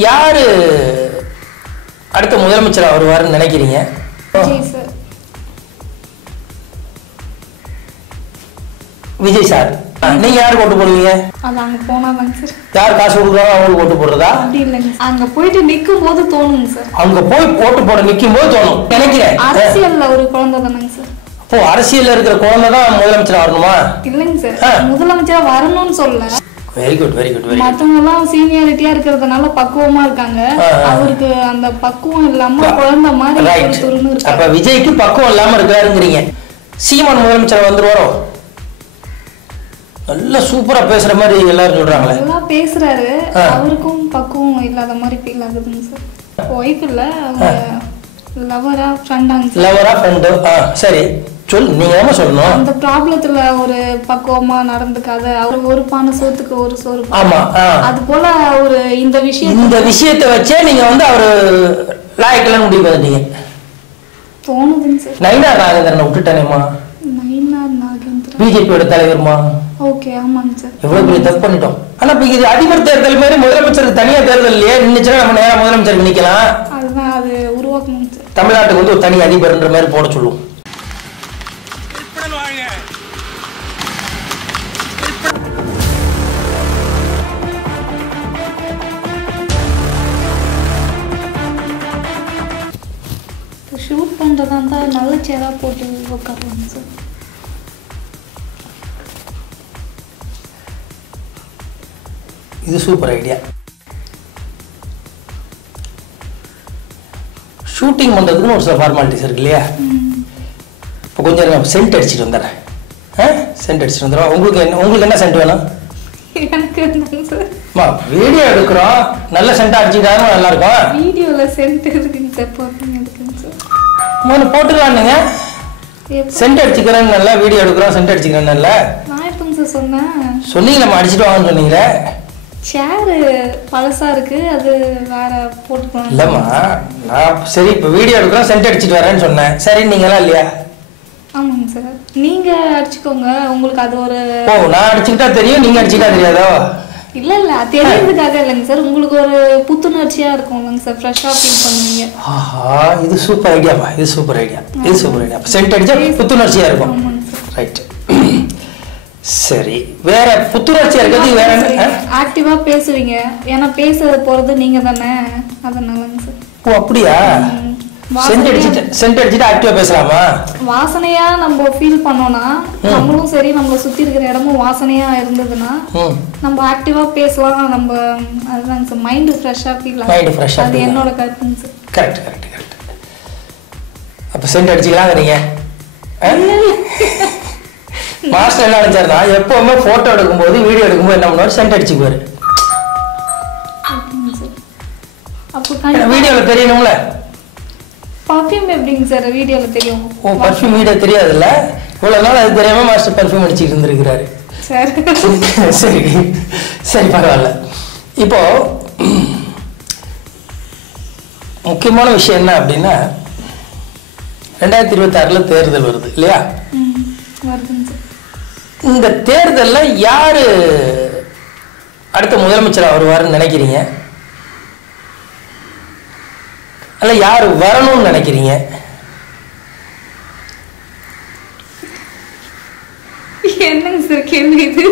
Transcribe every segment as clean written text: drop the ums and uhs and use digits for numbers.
யாரு அடுத்த முதலமைச்சர் வருவாருன்னு நினைக்கிறீங்க? விஜய் சார். நீங்க யாருக்கு ஓட்டு போடுவீங்க? அங்க போனாதாங்க சார். யார் காசு கொடுக்குறாங்க அவங்களுக்கு ஓட்டு போடுறதா? அப்படி இல்லைங்க, அங்க போயிட்டு நிக்கும் போது தோணுங்க சார். அங்க போய் ஓட்டு போட நிக்கும் போது தோணும் நினைக்கிறேன். அரசியல்ல ஒரு குழந்தை தானங்க சார். ஓ, அரசியல்ல இருக்கிற குழந்தை தான் முதலமைச்சர் வரணுமா? இல்லைங்க சார், முதலமைச்சரா வரணும்னு சொல்லல. Very good very good. மத்தவங்க எல்லாம் சீனியாரிட்டியா இருக்கிறதுனால பக்குவமா இருக்காங்க. அவருக்கு அந்த பக்குவம் இல்லாம குழந்தை மாதிரி துருன்னு இருக்கு. அப்ப விஜய்க்கு பக்குவம் இல்லாம இருக்காருங்கிறீங்க. சீமான் முதலமைச்சர் வந்துருவாரோ? நல்ல சூப்பரா பேசுற மாதிரி எல்லாரும் சொல்றாங்களே. நல்லா பேசுறாரு, அவருக்கும் பக்குவம் இல்லாத மாதிரி ஃபீல் ஆகுதுங்க சார். ஒய்ஃப் இல்ல, லவரா ஃப்ரெண்டாங்க சார். லவரா ஃப்ரெண்ட். சரி சொல், நீங்க என்ன சொல்லணும்? அந்த ப்ராப்ளத்துல ஒரு பக்குவமா நடந்துக்காத, அவர் ஒரு பானை சோத்துக்கு ஒரு சோறு. ஆமா, அது போல ஒரு இந்த விஷயத்தை வச்சே நீங்க வந்து அவரு லாயக்கெல்லாம் முடிவு பண்ணிட்டீங்க தோணுதுங்க சார். நயினார் நாகேந்திரனை விட்டுட்டானேமா? நயினார் நாகேந்திரன் பிஜேபியோட தலைவருமா? ஓகே, ஆமாங்க சார். எவ்வளவு பெரிய தப்பு பண்ணிட்டோம். ஆனா இப்ப இது அதிபர் தேர்தல் மாதிரி முதலமைச்சருக்கு தனியா தேர்தல் இல்லையே. நின்னுச்சுன்னா நம்ம நேரம் முதலமைச்சருக்கு நிக்கலாம். அதுதான் அது உருவாக்கணும் சார். தமிழ்நாட்டுக்கு வந்து ஒரு தனி அதிபர்ன்ற மாதிரி போட சொல்லுவோம். ஷூட் பண்றதா இருந்தா நல்ல சேரா போட்டு உட்காரலாம் சார். இது சூப்பர் ஐடியா. ஷூட்டிங் பண்றதுக்குன்னு ஒரு சில ஃபார்மாலிட்டிஸ் இருக்கு இல்லையா? இப்போ கொஞ்சம் சென்ட் அடிச்சுட்டு வந்துடுறேன். சென்ட் அடிச்சுட்டு வந்துடுறோம். உங்களுக்கு என்ன சென்ட் வேணும்? எனக்கு சார் வீடியோ எடுக்கிறோம், நல்ல சென்ட் அடிச்சுட்டாலும் நல்லா இருக்கும். வீடியோல சென்ட் இருக்குங்க சார், போட்டுங்க இருக்குங்க சார். மூணு போட்டுக்கலாம்னுங்க. சென்ட் அடிச்சுக்கிறேன்னு நல்லா வீடியோ எடுக்கிறோம், சென்ட் அடிச்சுக்கிறேன்னு நல்லா. நான் எப்பங்க சார் சொன்னேன்? சொன்னீங்க நம்ம அடிச்சுட்டு வாங்கன்னு சொன்னீங்களே. சேரு பழசா இருக்கு, அது வேற போட்டுக்கலாம். இல்லம்மா, நான் சரி இப்போ வீடியோ எடுக்கிறோம் சென்ட் அடிச்சுட்டு வரேன்னு சொன்னேன். சரி நீங்களா இல்லையா? ஆமாங்க சார், நீங்க அடிச்சுக்கோங்க. உங்களுக்கு அது ஒரு நான் அடிச்சுக்கிட்டா தெரியும், நீங்க அடிச்சுக்கிட்டா தெரியாதோ? இல்ல இல்ல, தெரியுறதுக்காக இல்லைங்க சார், உங்களுக்கு ஒரு புத்துணர்ச்சியா இருக்கும் இல்லைங்க சார், ஃப்ரெஷ்ஷா ஃபீல் பண்ணுவீங்க. இது சூப்பர் ஐடியாப்பா, இது சூப்பர் ஐடியா, இது சூப்பர் ஐடியா. சென்ட் அடிச்சா புத்துணர்ச்சியா இருக்கும். ரைட். சரி, வேற புத்துணர்ச்சியா இருக்கிறது வேற என்ன? ஆக்டிவா பேசுவீங்க, ஏன்னா பேச போறது நீங்க தானே, அதனாலங்க சார். ஓ அப்படியா? சென்ட் அடிச்சிட்டு ஆக்டிவா பேசலாமா? வாசனையா நம்ம ஃபீல் பண்ணோம்னா, நம்மளும் சரி நம்மள சுத்தி இருக்கிற இடமும் வாசனையா இருந்ததுன்னா நம்ம ஆக்டிவா பேசலாம். நம்ம அதுதாங்க சார், மைண்ட் ஃப்ரெஷ்ஷா ஃபீல் ஆகும். அது என்னோட கருத்துங்க சார். Correct correct correct. அப்ப சென்ட் அடிச்சுக்கலாங்க நீங்க. மாஸ்டர் என்ன நினைச்சாருன்னா, எப்பவுமே போட்டோ எடுக்கும்போது வீடியோ எடுக்கும்போது என்ன பண்ணுவாரு, சென்ட் அடிச்சுக்குவாரு. வீடியோல தெரியணும்ல. பர்ஃப்யூம் எப்படிங்க சார் வீடியோல தெரியும்? ஓ, பர்ஃப்யூம் வீடியோ தெரியாதுல்ல. இவ்வளவு நாள் அது தெரியாம மாஸ்டர் பர்ஃப்யூம் அடிச்சுட்டு இருந்திருக்கிறாரு. சரி சரி, பரவாயில்ல. இப்போ முக்கியமான விஷயம் என்ன அப்படின்னா, 2026 தேர்தல் வருது இல்லையா? இந்த தேர்தல்ல யாரு அடுத்த முதலமைச்சர் வருவாருன்னு நினைக்கிறீங்க? அல்ல யாரு வரணும்னு நினைக்கிறீங்க? என்னங்க சார் கேள்வி இது?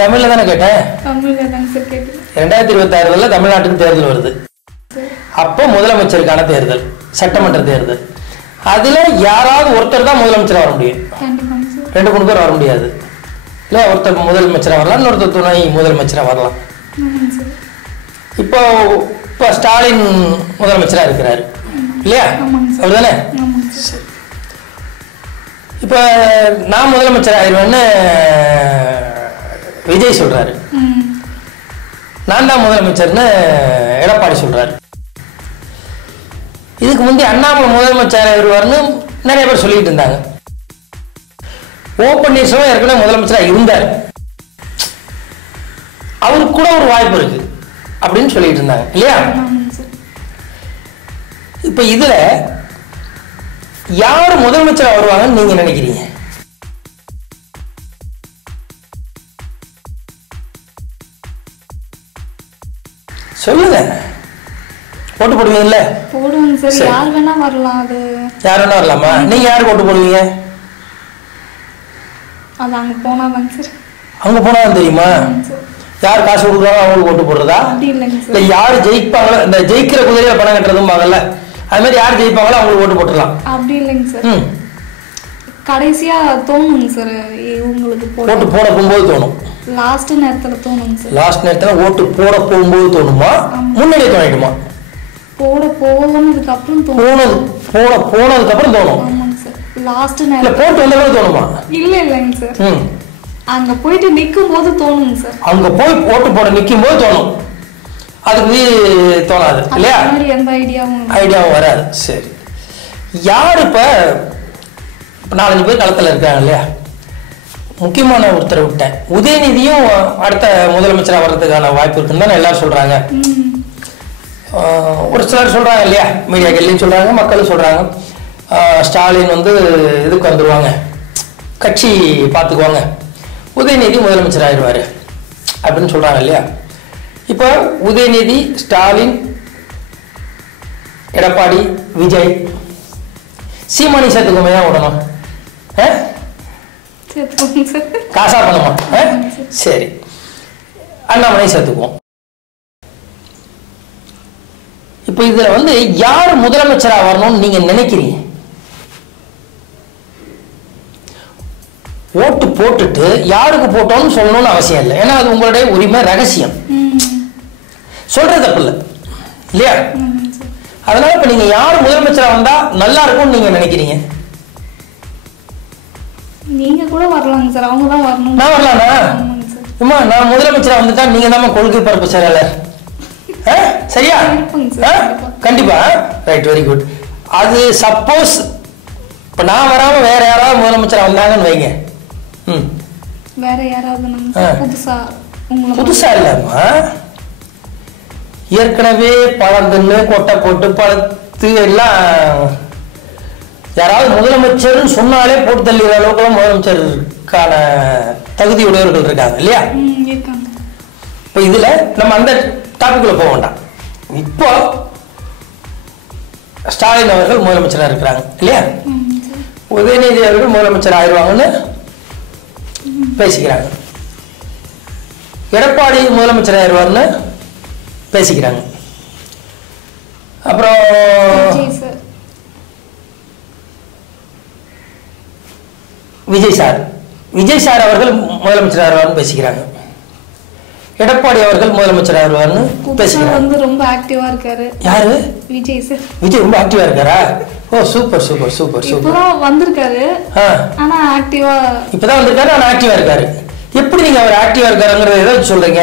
தமிழ்ல தானே கேட்டேன். தமிழ்ல தாங்க சார் கேட்டேன். 2026 தமிழ்நாட்டுக்கு தேர்தல் வருது. அப்போ முதலமைச்சருக்கான தேர்தல், சட்டமன்ற தேர்தல். அதுல யாராவது ஒருத்தர் தான் முதலமைச்சர் வர முடியும். 2-3 பேர் வர முடியாது இல்ல. ஒருத்தர் முதலமைச்சரா வரலாம், இன்னொருத்தர் துணை முதலமைச்சரா வரலாம். இப்போ ஸ்டாலின் முதலமைச்சரா இருக்கிறாரு இல்லையா? அப்படிதானே? இப்ப நான் முதலமைச்சர் ஆயிடுவேன்னு விஜய் சொல்றாரு. நான் தான் முதலமைச்சர்னு எடப்பாடி சொல்றாரு. இதுக்கு முந்தைய அண்ணாமலை முதலமைச்சர் வருவார்னு நிறைய பேர் சொல்லிட்டு இருந்தாங்க. ஓ பன்னீர்செல்வம் ஏற்கனவே முதலமைச்சராக இருந்தார், அவருக்கு கூட ஒரு வாய்ப்பு இருக்கு அப்படின்னு சொல்லிட்டு இருந்தாங்க இல்லையா? இப்ப இதுல யார் முதலமைச்சராக வருவாங்கன்னு நீங்க நினைக்கிறீங்க? சொல்லுங்க. ஓட்டு போடுவீங்கல்ல? போடுவோங்க சார். யார் வேணா வரலாம். அது யார் வேணா வரலாமா? நீங்க யாருக்கு ஓட்டு போடுவீங்க? அது அங்க போனாதாங்க சார். அங்க போனாதான் தெரியுமா? யார் காசு கொடுக்குறாங்க அவங்களுக்கு ஓட்டு போடுறதா? அப்படி இல்லைங்க இல்ல சார். யாரு ஜெயிப்பாங்களோ, இந்த ஜெயிக்கிற குதிரையில பணம் கட்டுறதும்பாங்கல்ல, அது மாதிரி யார் ஜெயிப்பாங்களோ அவங்களுக்கு ஓட்டு போட்டுடலாம். அப்படி இல்லைங்க சார். கடைசியா தோணுங்க சார் இவங்களுக்கு ஓட்டு போட போகும்போது தோணும். லாஸ்ட் நேரத்துல தோணுங்க சார். லாஸ்ட் நேரத்துல ஓட்டு போட போகும்போது தோணுமா, முன்னாடியே தோணிடுமா? போனதுக்கு அப்புறம் தோணும். போனதுக்கு அப்புறம் தோணும். ஆமாங்க சார். லாஸ்ட் இல்ல நேரம் போட்டு வந்த பிறகு தோணுமா? இல்லைங்க சார். அங்க போயிட்டு நிக்கும் போது தோணுங்க சார். அங்க போய் ஓட்டு போட நிக்கும் போது தோணும். அதுக்கு தோணாது இல்லையா? எந்த ஐடியாவும் வராது. சரி, யார் இப்ப 4-5 பேர் களத்துல இருக்காங்க இல்லையா? முக்கியமான ஒருத்தரை விட்டேன். உதயநிதியும் அடுத்த முதலமைச்சராக வர்றதுக்கான வாய்ப்பு இருக்குன்னு தானே எல்லாரும் சொல்றாங்க. ஒரு சிலர் சொல்றாங்க இல்லையா, மீடியாக்கள்லையும் சொல்றாங்க, மக்களும் சொல்றாங்க. ஸ்டாலின் வந்து இதுக்கு வந்துருவாங்க, கட்சி பார்த்துக்குவாங்க, உதயநிதி முதலமைச்சர் ஆயிடுவாரு அப்படின்னு சொல்றாங்க இல்லையா? இப்போ உதயநிதி, ஸ்டாலின், எடப்பாடி, விஜய், சீமானி சேர்த்துக்கோமே தான் விடணும். காசா பண்ணுமா? சரி, அண்ணாமலை சேர்த்துக்குவோம். இப்ப இதுல வந்து யார் முதலமைச்சரா வரணும்னு நீங்க நினைக்கிறீங்க? ஓட்டு போட்டுட்டு யாருக்கு போட்டோம்னு சொல்லணும்னு அவசியம் இல்லை. ஏன்னா அது உங்களுடைய உரிமை, ரகசியம், சொல்றது தப்பு இல்லை இல்லையா? அதனால இப்ப நீங்க யார் முதலமைச்சரா வந்தா நல்லா இருக்கும்னு நீங்க நினைக்கிறீங்க? நீங்க கூட வரலாங்க சார். அவங்க தான் வரணும். நான் வரலாமா? அம்மா, நான் முதலமைச்சரா வந்துட்டா நீங்க தான் கொள்கை பரப்பு செயலாளர். சரியா? கண்டிப்பா. Right, very good. அது சப்போஸ் இப்ப நான் வராம வேற யாராவது முதலமைச்சரா வந்தாங்கன்னு வைங்க. வேற யாராவது புதுசா இல்லம்மா, ஏற்கனவே பழந்துன்னு கொட்டை போட்டு பழுத்து எல்லாம் யாராவது முதலமைச்சர் சொன்னாலே போட்டு தள்ளிற அளவுக்கு முதலமைச்சருக்கான தகுதியுடையவர்கள் இருக்காங்க இல்லையா? இப்ப இதுல நம்ம அந்த டாபிக்ல போக வேண்டாம். இப்போ ஸ்டாலின் அவர்கள் முதலமைச்சராக இருக்கிறாங்க இல்லையா? உதயநிதி அவர்கள் முதலமைச்சர் ஆயிடுவாங்கன்னு பேசிக்கிறாங்க. எடப்பாடி முதலமைச்சர் ஆயிடுவார்னு பேசிக்கிறாங்க. அப்புறம் விஜய் சார் அவர்கள் முதலமைச்சர் ஆயிடுவார்னு பேசிக்கிறாங்க. எடப்பாடி அவர்கள் முதலமைச்சர் ஆயிடுவார்னு பேசிக்கிறாங்க. ரொம்ப ஆக்டிவா இருக்காரு. யாரு? விஜய் சார். விஜய் ரொம்ப ஆக்டிவா இருக்காரா? ஓ, சூப்பர் சூப்பர் சூப்பர் சூப்பர். இப்பதான் வந்திருக்காரு. ஆனா ஆக்டிவா இப்பதான் வந்திருக்காரு, ஆனா ஆக்டிவா இருக்காரு. எப்படி நீங்க அவர் ஆக்டிவா இருக்காருங்கறத ஏதாவது சொல்றீங்க?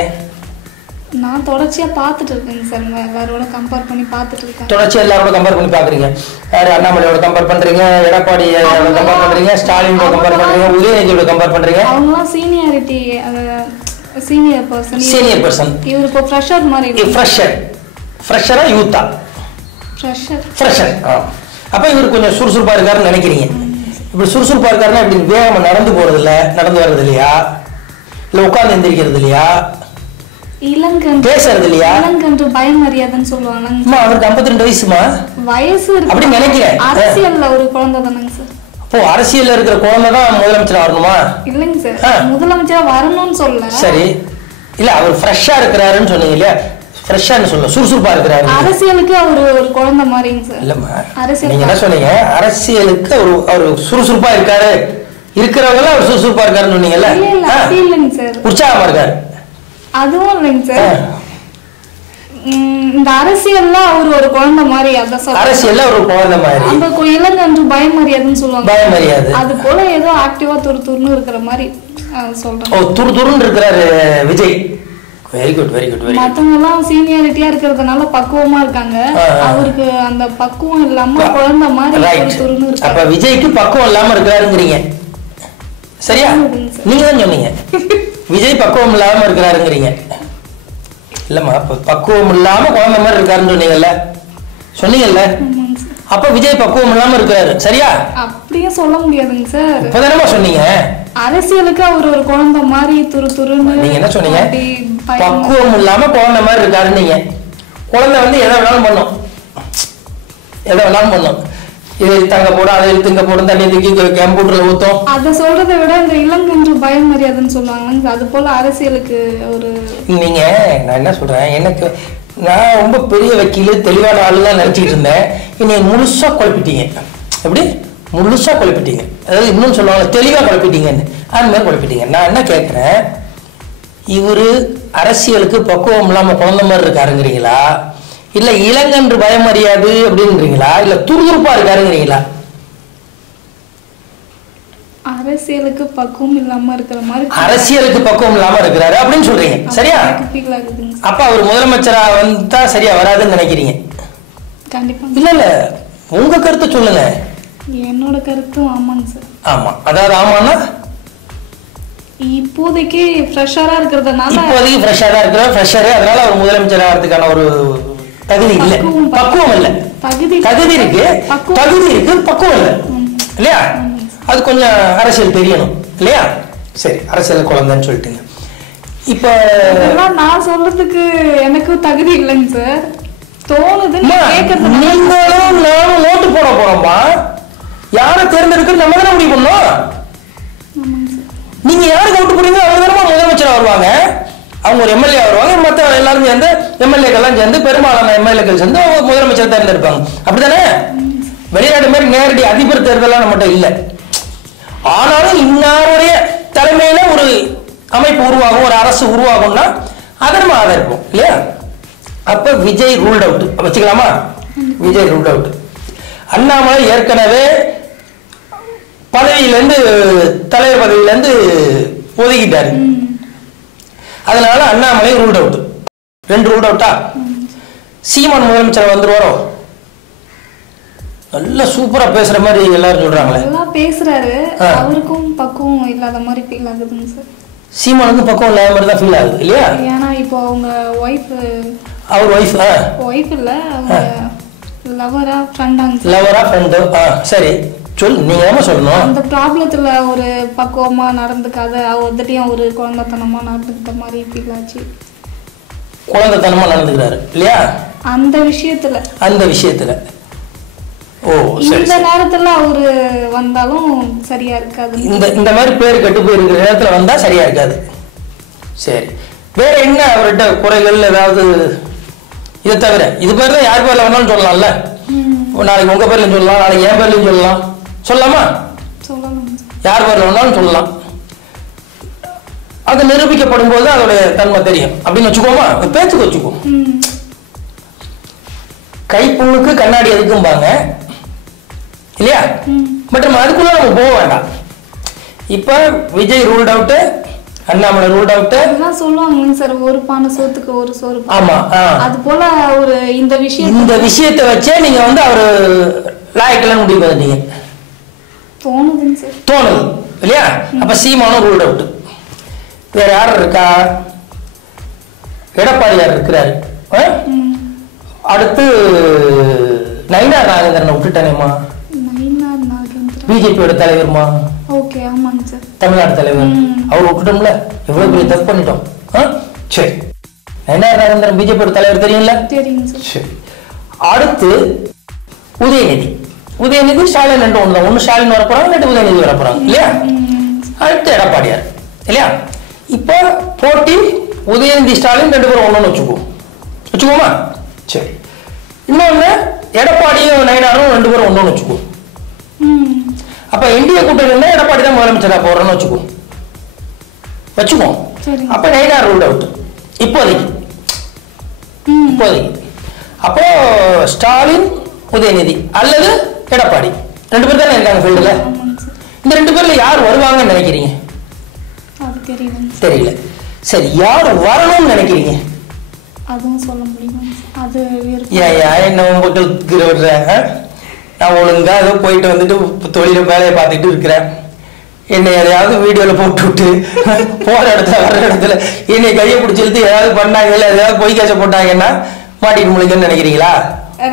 நான் தொடர்ச்சியா பார்த்துட்டு இருக்கேன் சார். எல்லாரோட கம்பேர் பண்ணி பார்த்துட்டு இருக்கேன். தொடர்ச்சியா எல்லாரோட கம்பேர் பண்ணி பாக்குறீங்க. யாரு? அண்ணாமலையோட கம்பேர் பண்றீங்க, எடப்பாடியோட கம்பேர் பண்றீங்க, ஸ்டாலினோட கம்பேர் பண்றீங்க, உதயநிதியோட கம்பேர் பண்றீங்க. அவங்கலாம் சீனியாரிட்டி, சீனியர் பர்சன். இவர் இப்போ ஃப்ரெஷர் மாதிரி. ஃப்ரெஷரா யூத்தா? ஃப்ரெஷர். அப்ப இவர் கொஞ்சம் சுறுசுறுப்பா இருக்காருன்னு நினைக்கிறீங்க. இப்படி சுறுசுறுப்பா இருக்காருன்னா இப்படி வேகமா நடந்து போறது இல்ல, நடந்து வர்றது இல்லையா, இல்ல உட்கார்ந்து எந்திரிக்கிறது இல்லையா, பேசுறது இல்லையா? பயம் மரியாதைன்னு சொல்லுவாங்க. அவருக்கு 52 வயசுமா? வயசு அப்படி நினைக்கிறேன். அரசியல்ல ஒரு குழந்தை தானங்க சார். அப்போ அரசியல்ல இருக்கிற குழந்தை தான் முதலமைச்சர் வரணுமா? இல்லைங்க சார், முதலமைச்சரா வரணும்னு சொல்ல. சரி, இல்ல அவர் ஃப்ரெஷ்ஷா இருக்கிறாருன்னு சொன்னீங்க இல்லையா? ஃப்ரெஷ்ஷான்னு சொல்ல, சுறுசுறுப்பா இருக்கிறாரு. அரசியலுக்கு அவர் ஒரு குழந்தை மாதிரிங்க சார். இல்லம்மா, நீங்க என்ன சொன்னீங்க? அரசியலுக்கு அவர் சுறுசுறுப்பா இருக்காரு, இருக்கிறவங்க அவர் சுறுசுறுப்பா இருக்காருன்னு சொன்னீங்கல்ல? இல்லைங்க சார், உற்சாகமா இருக்காரு. அதுவும் இல்லைங்க சார். இந்த அரசியல்ல அவர் ஒரு குழந்தை மாதிரி. அரசியல்ல ஒரு குழந்தை மாதிரி. அந்த இளங்கன்று பயம் மரியாதைன்னு சொல்லுவாங்க. பயம் மரியாதை. அது போல ஏதோ ஆக்டிவா துருன்னு இருக்கிற மாதிரி சொல்றேன். ஓ, துருன்னு இருக்கிறாரு Vijay. Very good, very good, very good. மத்தவங்க எல்லாம் சீனியாரிட்டியா இருக்கிறதுனால பக்குவமா இருக்காங்க. அவருக்கு அந்த பக்குவம் இல்லாம குழந்தை மாதிரி துருன்னு இருக்கு. அப்ப விஜய்க்கு பக்குவம் இல்லாம இருக்காருங்கிறீங்க, சரியா? நீங்க தான் சொன்னீங்க விஜய் பக்குவம் இல்லாம இருக்கிறாருங்கிறீங்க. இல்லம்மா, பக்குவம் இல்லாம குழந்தை மாதிரி இருக்காருன்னு சொன்னீங்கல்ல? அப்ப விஜய் பக்குவம் இல்லாம இருக்காரு, சரியா? அப்படியே சொல்ல முடியாதுங்க சார். இப்பதானமா சொன்னீங்க அரசியலுக்கு அவர் ஒரு குழந்தை மாதிரி துருன்னு. நீங்க என்ன சொன்னீங்க? பக்குவம் இல்லாம குழந்தை மாதிரி இருக்காருன்னீங்க. குழந்தை வந்து எதை வேணாலும் பண்ணும், எதை வேணாலும் பண்ணும். இது தங்க போடும், அதை இழுத்துங்க போடும், தண்ணி தூக்கி கம்ப்யூட்டர்ல ஊத்தும். அதை சொல்றதை விட இந்த இளங்கன்று பயம் மரியாதைன்னு சொல்லுவாங்க, அது போல அரசியலுக்கு ஒரு நீங்க நான் என்ன சொல்றேன், எனக்கு நான் ரொம்ப பெரிய வக்கீல் தெளிவான ஆளுலாம் நினைச்சிட்டு இருந்தேன். இன்னைக்கு முழுசா குழப்பிட்டீங்க. எப்படி முழுசா குழப்பிட்டீங்க, அதாவது இன்னும் சொல்லுவாங்க தெளிவா குழப்பிட்டீங்கன்னு, அது மாதிரி குழப்பிட்டீங்க. நான் என்ன கேட்கிறேன், இவரு அரசியலுக்கு பக்குவம் இல்லாம குழந்தை மாதிரி இருக்காருங்கிறீங்களா, இல்ல இளங்கன்று பயம் அறியாது அப்படின்றீங்களா, இல்ல துருதுருப்பா இருக்காருங்கிறீங்களா? அரசியலுக்கு பக்குவம் இல்லாம இருக்கிற மாதிரி, அரசியலுக்கு பக்குவம் இல்லாம இருக்கிறாரு அப்படின்னு சொல்றீங்க, சரியா? அப்ப அவர் முதலமைச்சரா வந்தா சரியா வராதுன்னு நினைக்கிறீங்க? கண்டிப்பா இல்ல இல்ல, உங்க கருத்தை சொல்லுங்க. என்னோட கருத்தும் ஆமாங்க சார். ஆமா, அதாவது ஆமான்னா இப்போதைக்கு ஃப்ரெஷரா இருக்கிறதுனால, இப்போதைக்கு ஃப்ரெஷரா இருக்கிற ஃப்ரெஷரே, அதனால அவர் முதலமைச்சர் ஆகிறதுக்கான ஒரு தகுதி இல்ல, பக்குவம் இல்ல. தகுதி இருக்கு, தகுதி இருக்கு, பக்குவம் இல்ல, இல்லையா? அது கொஞ்சம் அரசியல் தெரியணும், இல்லையா? சரி, அரசியல் குழந்தைன்னு சொல்லிட்டுங்க. இப்ப நான் சொல்றதுக்கு எனக்கு தகுதி இல்லைங்க சார், தோணுது. நீங்களும் நானும் ஓட்டு போட போறோமா, யாரை தேர்ந்தெடுக்கிறது நம்ம தானே முடிவு பண்ணோம். நீங்க யாருக்கு ஓட்டு போடுறீங்க அவங்க தானே முதலமைச்சரா வருவாங்க. அவங்க ஒரு எம்எல்ஏ வருவாங்க, மற்ற எல்லாரும் சேர்ந்து எம்எல்ஏக்கெல்லாம் சேர்ந்து பெரும்பாலான எம்எல்ஏக்கள் சேர்ந்து அவங்க முதலமைச்சர் தேர்ந்தெடுப்பாங்க, அப்படித்தானே? வெளிநாடு மாதிரி நேரடி அதிபர் தேர்தலாம் நம்மகிட்ட இல்லை. ஆனாலும் இன்னாருடைய தலைமையில ஒரு அமைப்பு உருவாகும், ஒரு அரசு உருவாகும்னா அதை நம்ம ஆதரிப்போம், இல்லையா? அப்ப விஜய் ரூல்ட் அவுட் வச்சுக்கலாமா? Vijay ruled out. அண்ணாமலை ஏற்கனவே பதவியிலிருந்து, தலைவர் பதவியிலிருந்து ஒதுக்கிட்டாரு, அதனால அண்ணாமலை ரூல்ட் அவுட். 2 ரூல்ட் அவுட்டா? சீமான் முதலமைச்சர் வந்துருவாரோ? நல்ல சூப்பரா பேசுற மாதிரி எல்லாரும் சொல்றாங்களே. நல்லா பேசுறாரு, அவருக்கும் பக்குவம் இல்லாத மாதிரி ஃபீல் ஆகுதுங்க சார். சீமானுக்கும் பக்குவம் இல்லாத மாதிரி தான் ஃபீல் ஆகுது, இல்லையா? ஏன்னா இப்போ அவங்க ஒய்ஃப், அவர் ஒய்ஃப் இல்ல, அவங்க லவரா ஃப்ரெண்டாங்க. லவரா ஃப்ரெண்டு, சரி சொல், நீங்க என்ன சொல்லணும்? அந்த ப்ராப்ளத்துல ஒரு பக்குவமா நடந்துக்காத, அவர்கிட்டயும் ஒரு குழந்தைத்தனமா நடந்துக்கிட்ட மாதிரி ஃபீல் ஆச்சு. குழந்தைத்தனமா நடந்துக்கிறாரு, இல்லையா? அந்த விஷயத்துல ஓ, இந்த நேரத்துல அவரு வந்தாலும் சரியா இருக்காது. இந்த மாதிரி பேர் கெட்டு போயிருக்கிற நேரத்துல வந்தா சரியா இருக்காது. சரி, வேற என்ன அவர்கிட்ட குறைகள் ஏதாவது? இதை தவிர இது பேர் தான் யார் பேர்ல வேணாலும் சொல்லலாம்ல. நாளைக்கு உங்க பேர்லயும் சொல்லலாம், நாளைக்கு என் பேர்லயும் சொல்லலாம், சொல்லலாமா? யார் பேர்ல வேணாலும் சொல்லலாம். அது நிரூபிக்கப்படும் போது அதோடைய தன்மை தெரியும் அப்படின்னு வச்சுக்கோமா, பேச்சுக்கு வச்சுக்கோ. கைப்புண்ணுக்கு கண்ணாடி எதுக்கும்பாங்க, இல்லையா? பட் நம்ம அதுக்குள்ள நம்ம போக வேண்டாம். இப்ப Vijay ruled out, Annamalai ruled out சொல்லுவாங்க சார், ஒரு பானை சோத்துக்கு ஒரு சோறு. ஆமா, அது போல ஒரு இந்த விஷயத்தை வச்சே நீங்க வந்து அவரு லாயக்கெல்லாம் முடிவு பண்ணிட்டீங்க, தோணுதுங்க சார். தோணுது, இல்லையா? அப்ப சீமானும் ரூல்ட் அவுட். வேற யார் இருக்கா? எடப்பாடியார் இருக்கிறாரு. அடுத்து நயினார் நாகேந்திரனை விட்டுட்டானேமா, பிஜேபியோட தலைவர்மா. ஓகே, ஆமாங்க சார், தமிழ்நாடு தலைவர். அவர் விட்டுட்டோம்ல, எவ்வளவு பெரிய தப்பு பண்ணிட்டோம். சரி, நயினார் நாகேந்திரன் பிஜேபியோட தலைவர் தெரியும்ல? தெரியுங்க சார். சரி, அடுத்து உதயநிதி ஸ்டாலின் ரெண்டு ஒன்று தான். ஒன்று ஸ்டாலின் வர போறாங்க, ரெண்டு உதயநிதி வர போறாங்க, இல்லையா? அடுத்து எடப்பாடியார், இல்லையா? இப்போ போட்டி உதயநிதி ஸ்டாலின் 2 பேரும் ஒண்ணு வச்சுக்கோமா? சரி, இன்னொன்னு எடப்பாடியும் நயினாரும் 2 பேரும் ஒண்ணு வச்சுக்கோ. அப்ப இந்திய கூட்டணி எடப்பாடி தான் முதலமைச்சரா போறோம்னு வச்சுக்கோ. அப்ப நயினார் ரூல்ட் அவுட் இப்போதைக்கு. அப்போ ஸ்டாலின் உதயநிதி அல்லது எடப்பாடி 2 பேர் தானே இருக்காங்க ஃபீல்டுல. இந்த 2 பேர்ல யார் வருவாங்கன்னு நினைக்கிறீங்க? தெரியல. சரி, யார் வரணும்னு நினைக்கிறீங்க? அதுவும் சொல்ல முடியுமா? அது என்ன உங்களுக்கு விடுறாங்க? நான் ஒழுங்கா ஏதோ போயிட்டு வந்துட்டு தொழில வேலையை பார்த்துட்டு இருக்கிறேன். என்னை எதையாவது வீடியோல போட்டு விட்டு போற இடத்துல வர்ற இடத்துல என்னை கையை பிடிச்சிருத்து ஏதாவது பண்ணாங்க, இல்லை ஏதாவது பொய் காசை போட்டாங்கன்னா மாட்டிட்டு முடியுதுன்னு நினைக்கிறீங்களா?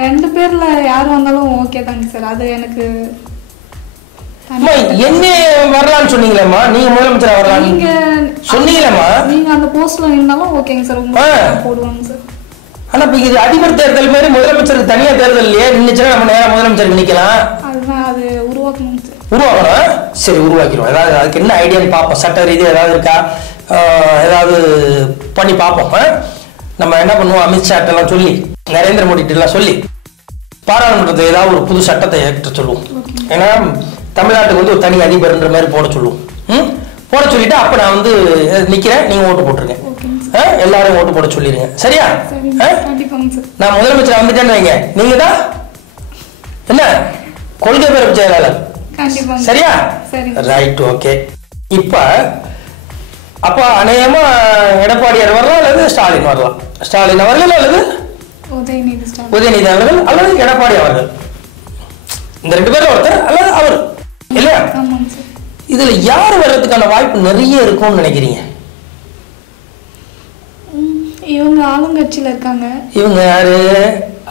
2 பேர்ல யார் வந்தாலும் ஓகே தாங்க சார். அது எனக்கு என்ன வரலாம்னு சொன்னீங்களேம்மா, நீங்க முதலமைச்சரா வரலாம் நீங்க சொன்னீங்களேம்மா. நீங்க அந்த போஸ்ட்ல இருந்தாலும் ஓகேங்க சார், உங்களுக்கு போடுவாங்க சார். ஆனா இப்ப இது அதிபர் தேர்தல் மாதிரி முதலமைச்சருக்கு தனியா தேர்தல் இல்லையே, நின்னுச்சுன்னா நம்ம நேரா முதலமைச்சருக்கு நிக்கலாம். அதுதான் அது உருவாக்கணும் சார். உருவாக்கணும். சரி உருவாக்கிடுவோம். ஏதாவது அதுக்கு என்ன ஐடியான்னு பார்ப்போம். சட்ட ரீதியாக ஏதாவது இருக்கா, ஏதாவது பண்ணி பார்ப்போம். நம்ம என்ன பண்ணுவோம், அமித்ஷாட்டெல்லாம் சொல்லி, நரேந்திர மோடிட்டெல்லாம் சொல்லி பாராளுமன்றத்தை ஏதாவது ஒரு புது சட்டத்தை ஏற்ற சொல்லுவோம். ஏன்னா தமிழ்நாட்டுக்கு வந்து ஒரு தனி அதிபர்ன்ற மாதிரி போட சொல்லுவோம். போட சொல்லிட்டு அப்ப நான் வந்து நிக்கிறேன், நீங்க ஓட்டு போட்டுருங்க. எல்லாரும் ஓட்டு போட சொல்லிருங்க. சரியா? நான் முதலமைச்சர் வந்துட்டேன்னு வைங்க, நீங்க தான் என்ன கொள்கை பிறப்பு செயலாளர். சரியா? Right, okay. இப்ப அப்ப அநேகமா எடப்பாடியார் வரலாம் அல்லது ஸ்டாலின் வரலாம். ஸ்டாலின் அவர்கள் அல்லது உதயநிதி அவர்கள் அல்லது எடப்பாடி அவர்கள், இந்த 2 பேர்ல ஒருத்தர் அல்லது அவர், இல்லையா? இதுல யார் வர்றதுக்கான வாய்ப்பு நிறைய இருக்கும்னு நினைக்கிறீங்க? இவங்க ஆளுங்கட்சியில இருக்காங்க. இவங்க யாரு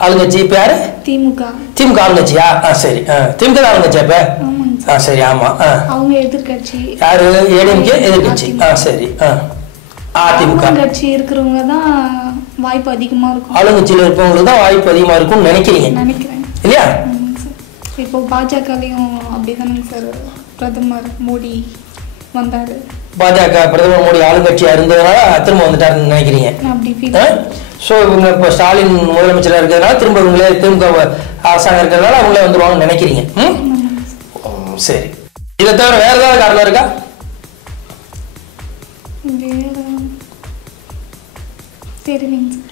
ஆளுங்கட்சி? இப்ப யாரு? திமுக ஆளுங்கட்சியா? சரி, திமுக ஆளுங்கட்சியா இப்ப? சரி, ஆமா. அவங்க எதிர்கட்சி. யாரு? ஏடிஎம்கே எதிர்கட்சி. சரி, அதிமுக கட்சி இருக்கிறவங்க தான் வாய்ப்பு அதிகமா இருக்கும். ஆளுங்கட்சியில இருப்பவங்களுக்கு தான் வாய்ப்பு அதிகமா இருக்கும்னு நினைக்கிறேன், இல்லையா? இப்போ பாஜகலையும் அப்படிதானே சார், பிரதமர் மோடி வந்தாரு. பாஜக பிரதமர் மோடி ஆளுங்கட்சியா இருந்ததுனால திரும்ப வந்துட்டாருன்னு நினைக்கிறீங்க? சோ இவங்க இப்ப ஸ்டாலின் முதலமைச்சரா இருக்கிறதுனால திரும்ப இவங்களே திமுக அரசாங்கம் இருக்கிறதுனால அவங்களே வந்துருவாங்கன்னு நினைக்கிறீங்க. சரி, இதை தவிர வேற ஏதாவது காரணம் இருக்கா? தெரியலங்க.